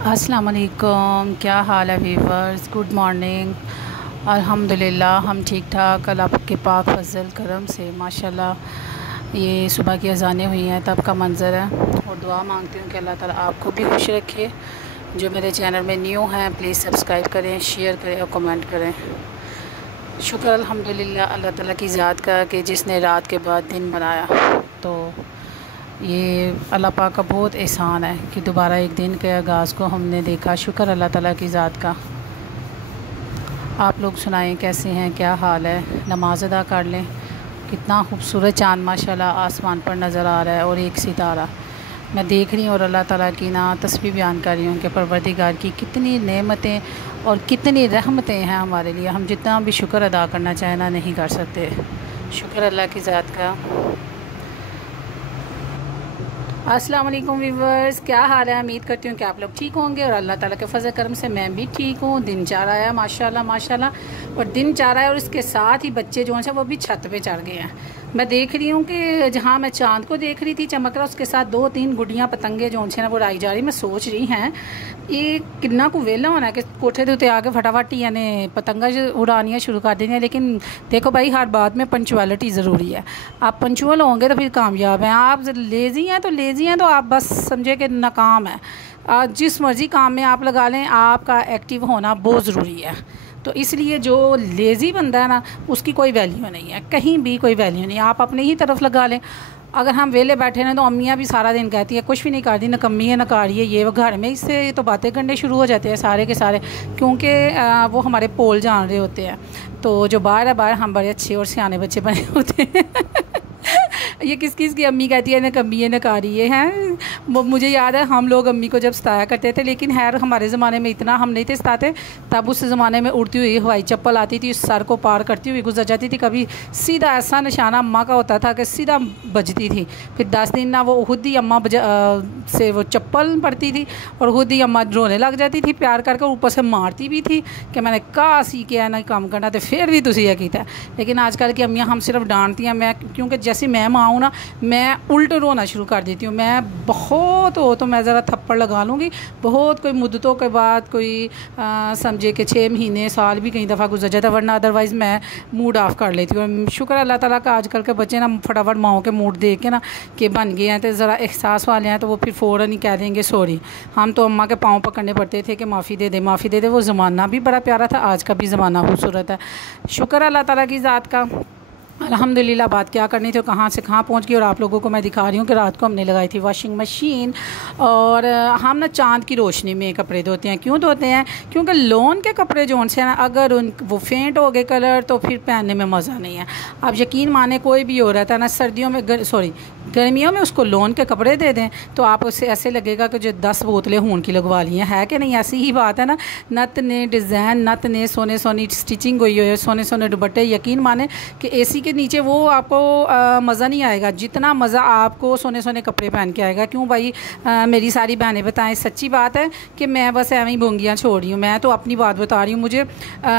अस्सलाम वालेकुम, क्या हाल है वीवर्स। Good morning. अल्हम्दुलिल्लाह हम ठीक ठाक, अल्लाह के पाक फजल करम से माशाल्लाह ये सुबह की अज़ानें हुई हैं तब का मंज़र है। और दुआ मांगती हूँ कि अल्लाह ताला आपको भी खुश रखे। जो मेरे चैनल में न्यू हैं प्लीज़ सब्सक्राइब करें, शेयर करें और कमेंट करें। शुक्र अल्हम्दुलिल्लाह अल्लाह ताला की ज़ात का कि जिसने रात के बाद दिन बनाया। तो ये अल्लाह पाक का बहुत एहसान है कि दोबारा एक दिन के आगाज़ को हमने देखा। शुक्र अल्लाह ताला की ज़ात का। आप लोग सुनाएं कैसे हैं, क्या हाल है। नमाज अदा कर लें। कितना खूबसूरत चाँद माशाल्लाह आसमान पर नज़र आ रहा है और एक सितारा मैं देख रही हूँ। और अल्लाह ताला की ना तस्बीह बयान कर रही हूँ कि परवरदिगार की कितनी नेमतें और कितनी रहमतें हैं हमारे लिए। हम जितना भी शुक्र अदा करना चाहें ना नहीं कर सकते। शुक्र अल्लाह की ज़ात का। अस्सलाम वालेकुम व्यूवर्स, क्या हाल है। उम्मीद करती हूँ कि आप लोग ठीक होंगे और अल्लाह ताला के फजल करम से मैं भी ठीक हूँ। दिन चार आया माशाल्लाह माशाल्लाह। और दिन चार आया और इसके साथ ही बच्चे जो हैं वो भी छत पे चढ़ गए हैं। मैं देख रही हूँ कि जहाँ मैं चांद को देख रही थी चमक रहा, उसके साथ दो तीन गुड़ियाँ पतंगे जो हैं वो उड़ाई जा रही। मैं सोच रही हैं ये कितना को वेला होना है कि कोठे के उत्ते आके फटाफट ही यानी पतंगा उड़ानियाँ शुरू कर देनी है। लेकिन देखो भाई, हर बात में पंचुअलिटी ज़रूरी है। आप पंचुअल होंगे तो फिर कामयाब हैं। आप लेज़ी हैं तो आप बस समझे कि नाकाम है। जिस मर्ज़ी काम में आप लगा लें, आपका एक्टिव होना बहुत ज़रूरी है। तो इसलिए जो लेज़ी बंदा है ना, उसकी कोई वैल्यू नहीं है, कहीं भी कोई वैल्यू नहीं। आप अपनी ही तरफ लगा लें। अगर हम वेले बैठे हैं तो अम्मियाँ भी सारा दिन कहती है कुछ भी नहीं करती, नकम्मी है नकारी है ये वो। घर में इससे तो बातें करने शुरू हो जाते हैं सारे के सारे, क्योंकि वो हमारे पोल जान रहे होते हैं। तो जो बाहर है बाहर हम बड़े अच्छे और सियाने बच्चे बने होते हैं। ये किस किस की अम्मी कहती है नकम्मी है नकारी है हैं। मुझे याद है हम लोग अम्मी को जब सताया करते थे, लेकिन खैर हमारे ज़माने में इतना हम नहीं थे सताते। तब उस ज़माने में उड़ती हुई हवाई चप्पल आती थी, उस सर को पार करती हुई गुजर जाती थी। कभी सीधा ऐसा निशाना अम्मा का होता था कि सीधा बजती थी। फिर 10 दिन ना वो खुद ही अम्मा से वो चप्पल पड़ती थी और खुद ही अम्मा रोने लग जाती थी प्यार करके, ऊपर से मारती भी थी कि मैंने कहा सी के ना काम करना तो फिर भी तुझे यह किया। लेकिन आजकल की अम्मियाँ हम सिर्फ डांटती हैं। मैं क्योंकि जैसे मैं माँ हूँ ना, मैं उल्ट रोना शुरू कर देती हूँ। मैं बहुत हो तो मैं ज़रा थप्पड़ लगा लूँगी, बहुत कोई मुद्दतों के बाद कोई समझे कि 6 महीने साल भी कई दफ़ा गुजर जाता, वरना अदरवाइज़ मैं मूड ऑफ़ कर लेती हूँ। शुक्र अल्लाह ताला का आजकल के बच्चे ना फटाफट माओ के मूड देख के ना कि बन गए हैं तो ज़रा एहसास वाले हैं, तो वो फिर फ़ौरन ही कह देंगे सॉरी। हम तो अम्मा के पाँव पकड़ने पड़ते थे कि माफ़ी दे दे माफ़ी दे दे। वो ज़माना भी बड़ा प्यारा था, आज का भी ज़माना खूबसूरत है। शुक्र अल्लाह ताला की ज़ात का। अल्हम्दुलिल्लाह। बात क्या करनी थी, कहाँ से कहाँ पहुँच गई। और आप लोगों को मैं दिखा रही हूँ कि रात को हमने लगाई थी वॉशिंग मशीन। और हम ना चांद की रोशनी में कपड़े धोते हैं। क्यों धोते हैं? क्योंकि लोन के कपड़े जो हैं ना, अगर वो फेंट हो गए कलर तो फिर पहनने में मज़ा नहीं है। आप यकीन माने कोई भी हो रहा था ना, सर्दियों में गर्मियों में उसको लोन के कपड़े दे दें तो आप उससे ऐसे लगेगा कि जो 10 बोतलें खून की लगवा ली हैं। है कि नहीं? ऐसी ही बात है ना। नत ने डिज़ाइन, नत ने सोने सोनी स्टिचिंग हुई है, सोने सोने दुपट्टे। यकीन माने कि एसी के नीचे वो आपको मज़ा नहीं आएगा जितना मज़ा आपको सोने सोने कपड़े पहन के आएगा। क्यों भाई? मेरी सारी बहनें बताएं, सच्ची बात है कि मैं बस ऐਵੇਂ ही बोंगियाँ छोड़ रही हूँ। मैं तो अपनी बात बता रही हूँ। मुझे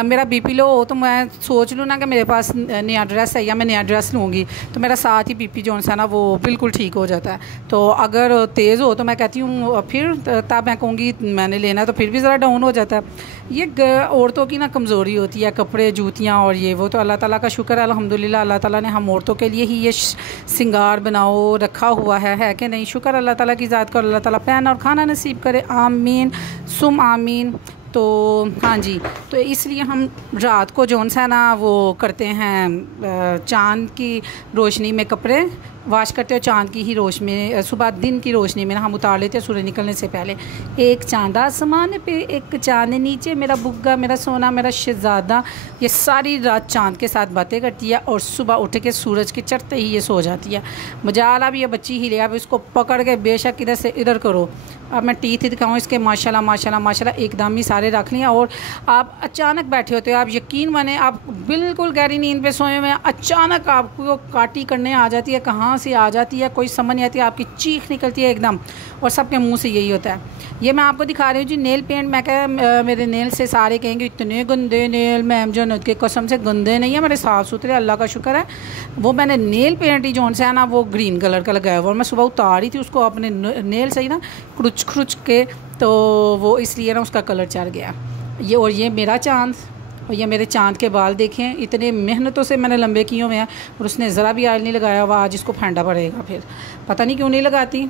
मेरा बीपी लो हो तो मैं सोच लूँ ना कि मेरे पास नया ड्रेस है या मैं नया ड्रेस लूँगी तो मेरा साथ ही बीपी जो है ना वो बिल्कुल ठीक हो जाता है। तो अगर तेज़ हो तो मैं कहती हूँ फिर तब मैं कहूँगी मैंने लेना है तो फिर भी ज़रा डाउन हो जाता है। ये औरतों की ना कमज़ोरी होती है, कपड़े जूतियाँ और ये वो। तो अल्लाह ताला का शुक्र है अल्हम्दुलिल्लाह, अल्लाह ताला ने हम औरतों के लिए ही ये सिंगार बनाओ रखा हुआ है कि नहीं? शुक्र अल्लाह ताला की ज़ात का। अल्लाह ताला पहन और खाना नसीब करे, आमीन सुम आमीन। तो हाँ जी, तो इसलिए हम रात को जो है ना वो करते हैं चाँद की रोशनी में कपड़े वाश करते हो। चाँद की ही रोशनी में, सुबह दिन की रोशनी में ना हम उतार लेते हैं सूरज निकलने से पहले। एक चाँद आसमान पे, एक चाँद नीचे, मेरा बुग्गा मेरा सोना मेरा शहज़ादा। ये सारी रात चाँद के साथ बातें करती है और सुबह उठ के सूरज के चढ़ते ही ये सो जाती है। मजाल अब ये बच्ची ही ले, अब इसको पकड़ के बेशक इधर से इधर करो। अब मैं टीथ दिखाऊँ इसके माशाल्लाह माशाल्लाह माशाल्लाह एकदम ही सारे रख लिया। और आप अचानक बैठे होते हो, आप यकीन माने आप बिल्कुल गहरी नींद पे सोए हुए हैं, अचानक आपको काटी करने आ जाती है, कहाँ से आ जाती है कोई समझ नहीं आती, आपकी चीख निकलती है एकदम। और सबके मुंह से यही होता है। ये मैं आपको दिखा रही हूँ जी नेल पेंट। मैं क्या मेरे नेल से सारे कहेंगे इतने गंदे नेल, मैम जो के कसम से गंदे नहीं है, मेरे साफ़ सुथरे, अल्लाह का शुक्र है। वो मैंने नेल पेंट ही जो है ना वो ग्रीन कलर का लगाया हुआ, और मैं सुबह उतार रही थी उसको अपने नेल से ही ना खुरुच खुरुच के तो वो इसलिए ना उसका कलर चढ़ गया। ये मेरा चांद, और ये मेरे चांद के बाल देखें, इतने मेहनतों से मैंने लंबे किए हुए हैं और उसने ज़रा भी ऑयल नहीं लगाया हुआ। आज इसको फेंटा पड़ेगा, फिर पता नहीं क्यों नहीं लगाती।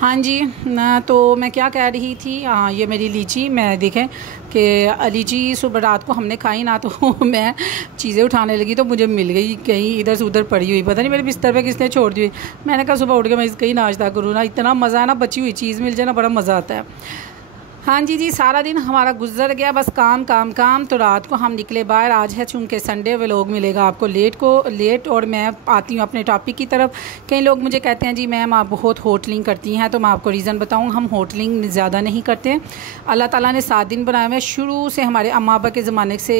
हाँ जी ना, तो मैं क्या कह रही थी, हाँ ये मेरी लीची, मैं देखें कि लीची सुबह रात को हमने खाई ना, तो मैं चीज़ें उठाने लगी तो मुझे मिल गई कहीं इधर से उधर पड़ी हुई, पता नहीं मेरे बिस्तर पे किसने छोड़ दी हुई। मैंने कहा सुबह उठ के मैं इसका ही नाश्ता करूँ ना, इतना मज़ा है ना, बची हुई चीज़ मिल जाए ना, बड़ा मज़ा आता है। हाँ जी सारा दिन हमारा गुजर गया बस काम काम काम। तो रात को हम निकले बाहर। आज है चूँकि संडे, व्लॉग मिलेगा आपको लेट। और मैं आती हूँ अपने टॉपिक की तरफ। कई लोग मुझे कहते हैं जी मैम आप बहुत होटलिंग करती हैं, तो मैं आपको रीज़न बताऊँ, हम होटलिंग ज़्यादा नहीं करते। अल्लाह ताला ने 7 दिन बनाए हुए, शुरू से हमारे अम्मा अब्बा के ज़माने से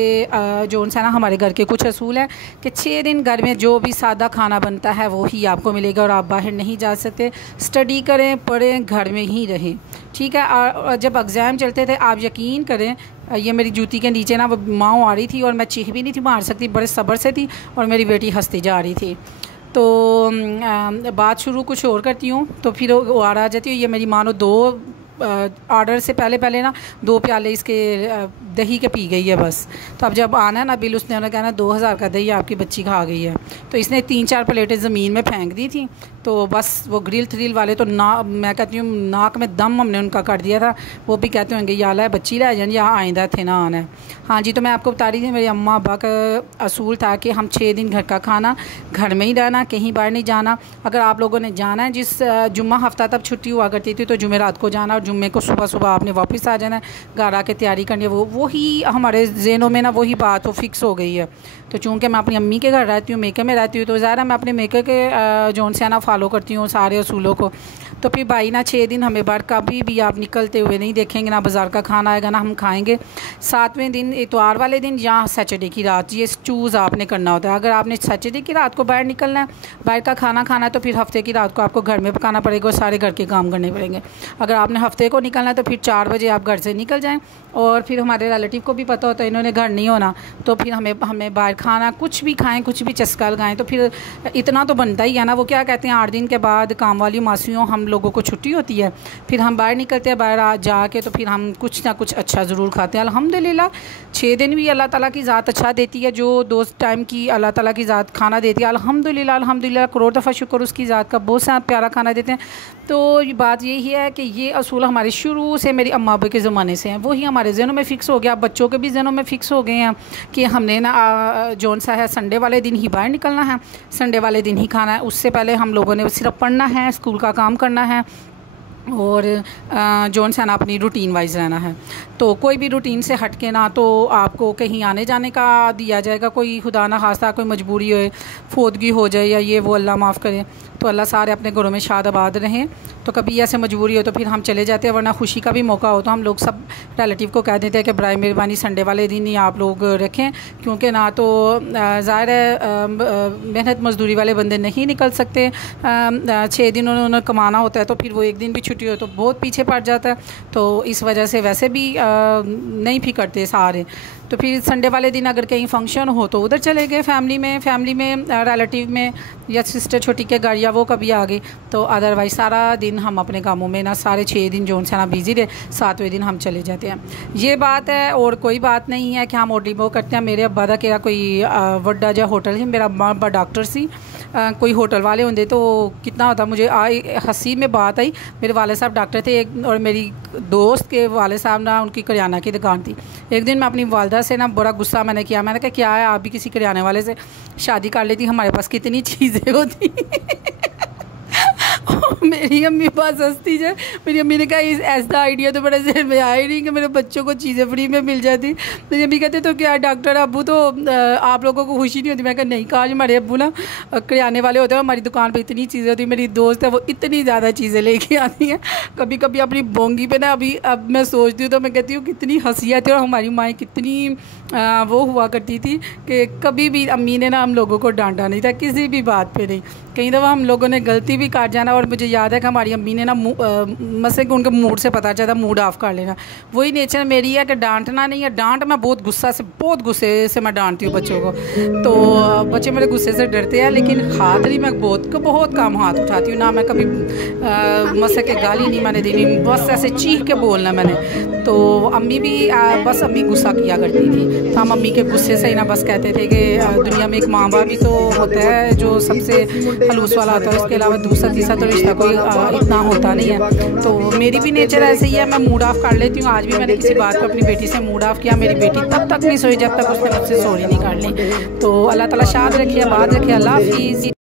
जो सा ना हमारे घर के कुछ असूल है कि 6 दिन घर में जो भी सादा खाना बनता है वो ही आपको मिलेगा और आप बाहर नहीं जा सकते। स्टडी करें, पढ़ें, घर में ही रहें, ठीक है। और जब एग्ज़ाम चलते थे, आप यकीन करें, ये मेरी जूती के नीचे ना वो माँ आ रही थी और मैं चीख भी नहीं थी मार सकती, बड़े सब्र से थी, और मेरी बेटी हंसती जा रही थी। तो बात शुरू कुछ और करती हूँ तो फिर वो आ जाती है। ये मेरी माँ ने 2 ऑर्डर से पहले ना 2 प्याले इसके दही के पी गई है बस। तो अब जब आना है ना बिल, उसने उन्हें कहना 2000 का दही आपकी बच्ची खा गई है। तो इसने 3-4 प्लेटें ज़मीन में फेंक दी थी। तो बस वो ग्रिल थ्रिल वाले तो मैं कहती हूँ नाक में दम हमने उनका कर दिया था। वो भी कहते होंगे या है बच्ची ला जान या आइंदा थे ना आना है। हाँ जी, तो मैं आपको बता रही थी मेरे अम्मा अब्बा का असूल था कि हम 6 दिन घर का खाना, घर में ही रहना, कहीं बाहर नहीं जाना। अगर आप लोगों ने जाना है, जिस जुम्मा हफ्ता तब छुट्टी हुआ करती थी, तो जुमे रात को जाना और जुम्मे को सुबह आपने वापस आ जाना, घर आके तैयारी करनी है। वही हमारे ज़हनों में ना वही बात वो फिक्स हो गई है। तो चूँकि मैं अपनी अम्मी के घर रहती हूँ, मेके में रहती हूँ, तो ज़ाहिर है मैं अपने मेके के जोन से ना फॉलो करती हूँ सारे असूलों को। तो फिर भाई ना 6 दिन हमें बाहर कभी भी आप निकलते हुए नहीं देखेंगे, ना बाज़ार का खाना आएगा ना हम खाएंगे। 7वें दिन इतवार वाले दिन या सैटरडे की रात, ये चूज़ आपने करना होता है। अगर आपने सैटरडे की रात को बाहर निकलना है, बाहर का खाना खाना है, तो फिर हफ्ते की रात को आपको घर में पकाना पड़ेगा और सारे घर के काम करने पड़ेंगे। अगर आपने हफ्ते को निकलना है तो फिर 4 बजे आप घर से निकल जाएँ। और फिर हमारे रिलेटिव को भी पता होता है इन्होंने घर नहीं होना, तो फिर हमें बाहर खाना कुछ भी खाएं, कुछ भी चस्का लगाएं, तो फिर इतना तो बनता ही है ना। वो क्या कहते हैं 8 दिन के बाद काम वाली मासियों हम लोगों को छुट्टी होती है, फिर हम बाहर निकलते हैं, बाहर जाके तो फिर हम कुछ ना कुछ अच्छा ज़रूर खाते हैं। अल्हम्दुलिल्लाह 6 दिन भी अल्लाह ताला की ज़ात अच्छा देती है, जो 2 टाइम की अल्लाह ताला की ज़ात खाना देती है। अल्हम्दुलिल्लाह करोड़ दफ़ा शुक्र उसकी ज़ात का, बहुत सा प्यारा खाना देते हैं। तो बात यही है कि ये असूल हमारे शुरू से मेरी अम्मा अब्बा के ज़माने से हैं, वही हमारे ज़हनों में फ़िक्स हो गया। बच्चों के भी ज़हनों में फ़िक्स हो गए हैं कि हमने ना जौन सा है संडे वाले दिन ही बाहर निकलना है, संडे वाले दिन ही खाना है। उससे पहले हम लोगों ने सिर्फ पढ़ना है, स्कूल का काम करना है और जौन सा ना अपनी रूटीन वाइज रहना है। तो कोई भी रूटीन से हट के ना तो आपको कहीं आने जाने का दिया जाएगा। कोई खुदा ना खास्ता कोई मजबूरी हो, फोदगी हो जाए या ये वो, अल्लाह माफ़ करे, तो अल्लाह सारे अपने घरों में शाद आबाद रहें। तो कभी ऐसे मजबूरी हो तो फिर हम चले जाते हैं, वरना खुशी का भी मौका हो तो हम लोग सब रिलेटिव को कह देते हैं कि बराए मेहरबानी संडे वाले दिन ही आप लोग रखें, क्योंकि ना तो ज़ाहिर है मेहनत मजदूरी वाले बंदे नहीं निकल सकते। 6 दिन उन्होंने कमाना होता है, तो फिर वो एक दिन भी छुट्टी हो तो बहुत पीछे पड़ जाता है। तो इस वजह से वैसे भी नहीं भी करते सारे। तो फिर संडे वाले दिन अगर कहीं फंक्शन हो तो उधर चले गए, फैमिली में रिलेटिव में, या सिस्टर छोटी के घर, या वो कभी आ गई। तो अदरवाइज़ सारा दिन हम अपने कामों में ना सारे 6 दिन जो उनसे ना बिज़ी रहे, 7वें दिन हम चले जाते हैं। ये बात है और कोई बात नहीं है कि हम होटल करते हैं। मेरे अब्बा दा केरा कोई वड्डा जा होटल है, मेरा अब्बा डॉक्टर सी, कोई होटल वाले होंगे तो कितना होता। मुझे हंसी में बात आई, मेरे वाले साहब डॉक्टर थे और मेरी दोस्त के वाले साहब ना उनकी करियाना की दुकान थी। एक दिन मैं अपनी वालदा से ना बड़ा गुस्सा मैंने किया, मैंने कहा क्या है आप भी किसी करियाने वाले से शादी कर लेती, हमारे पास कितनी चीज़ें होती। मेरी अम्मी पास हंसती जाए। मेरी अम्मी ने कहा ऐसा आइडिया तो बड़ा जहन में आया ही नहीं कि मेरे बच्चों को चीज़ें फ्री में मिल जाती। मेरी अम्मी कहते तो क्या डॉक्टर अब्बू तो आप लोगों को खुशी नहीं होती। मैं कहा नहीं, काश हमारे अब्बू ना करियाने वाले होते हैं, हमारी दुकान पे इतनी चीज़ें होती। मेरी दोस्त है वो इतनी ज़्यादा चीज़ें लेके आती हैं, कभी कभी अपनी बोंगी पे ना अब मैं सोचती हूँ तो मैं कहती हूँ कितनी हंसियत है। और हमारी माँ कितनी वो हुआ करती थी कि कभी भी अम्मी ने ना हम लोगों को डांटा नहीं था किसी भी बात पर नहीं। कई दफ़ा हम लोगों ने गलती भी कर जाना और मुझे याद है कि हमारी अम्मी ने ना मसे कि उनके मूड से पता चलता मूड ऑफ कर लेना। वही नेचर मेरी है कि डांटना नहीं है। डांट मैं बहुत गुस्से से मैं डांटती हूँ बच्चों को। तो बच्चे मेरे गुस्से से डरते हैं, लेकिन खातरी मैं बहुत कम हाथ उठाती हूँ ना। मैं कभी मसे के गाली नहीं मैंने देनी, बस ऐसे चीख के बोलना मैंने। तो अम्मी भी बस अम्मी गुस्सा किया करती थी, तो हम अम्मी के गुस्से से ही ना बस कहते थे कि दुनिया में एक माँ बाप भी तो होता है जो सबसे खलूस वाला होता है, उसके अलावा दूसरा तीसरा तो रिश्ता कोई इतना होता नहीं है। तो मेरी भी नेचर ऐसे ही है, मैं मूड ऑफ कर लेती हूँ। आज भी मैंने किसी बात पर अपनी बेटी से मूड ऑफ किया। मेरी बेटी तब तक नहीं सोई जब तक उसने मुझसे सॉरी नहीं कर ली। तो अल्लाह ताला शाद रखिए, आबाद रखिए। अल्लाह हाफिज़।